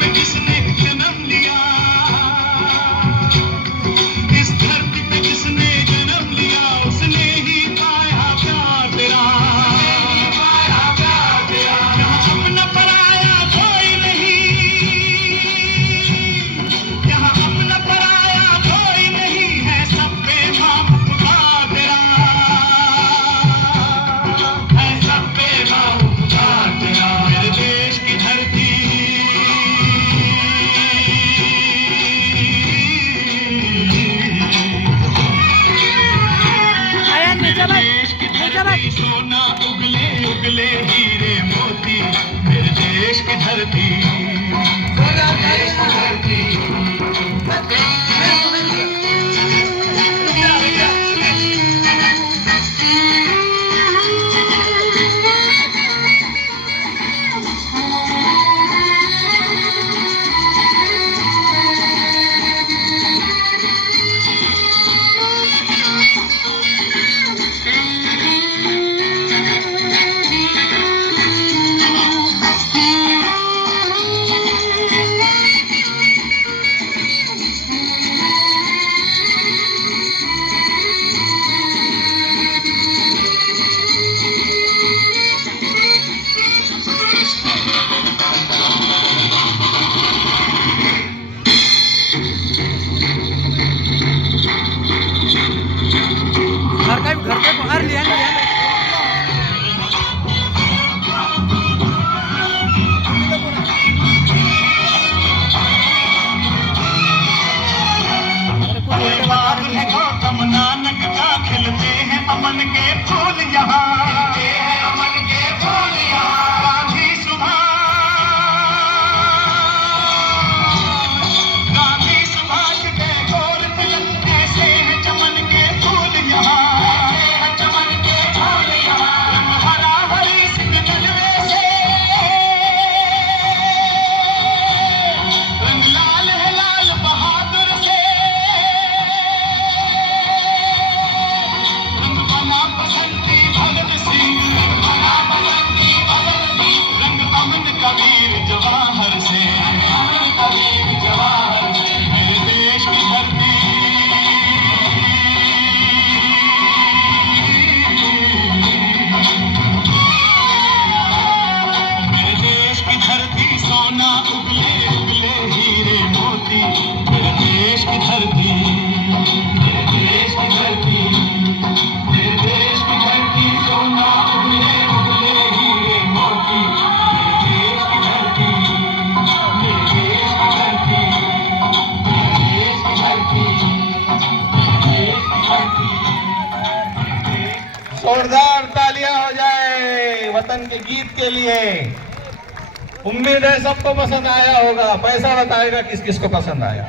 पे जिसने जन्म लिया, इस धरती पे जिसने जन्म लिया, उसने ही पाया प्यार तेरा, पाया प्यार तेरा। यहाँ अपना पराया कोई नहीं, यहाँ अपना पराया कोई नहीं है, सब पे मामूका तेरा, है सब पे मामूका तेरा। मेरे देश की धरती, सोना उगले उगले हीरे मोती, मेरे देश की धरती, मेरे देश की धरती। घर के बाहर लिया गौतम नानक का खिलते हैं अमन के फूल यहाँ, अमन के फूल यहाँ। गांधी सुभाष टैगोर तिलक, ऐसे हैं चमन के फूल यहाँ, चमन के फूल यहाँ। रंग हरा हरी सिंह नजरे से, रंग लाल है लाल बहादुर से, रंग बना बसंती भगत सिंह, बना बसंती भगत सिंह। रंग अमन कबीर जवाहर से, अमन कबीर जवाहर से। मेरे देश की धरती, मेरे देश की धरती, सोना उगले उगले हीरे मोती, मेरे देश की धरती, मेरे देश की धरती, मेरे देश की धरती, सोना उगले उगले हीरे मोती, मेरे देश की धरती, मेरे देश की धरती, मेरे देश की धरती, मेरे देश की धरती। जोरदार तालियां हो जाए वतन के गीत के लिए। उम्मीद है सबको पसंद आया होगा। पैसा बताएगा किस किस को पसंद आया।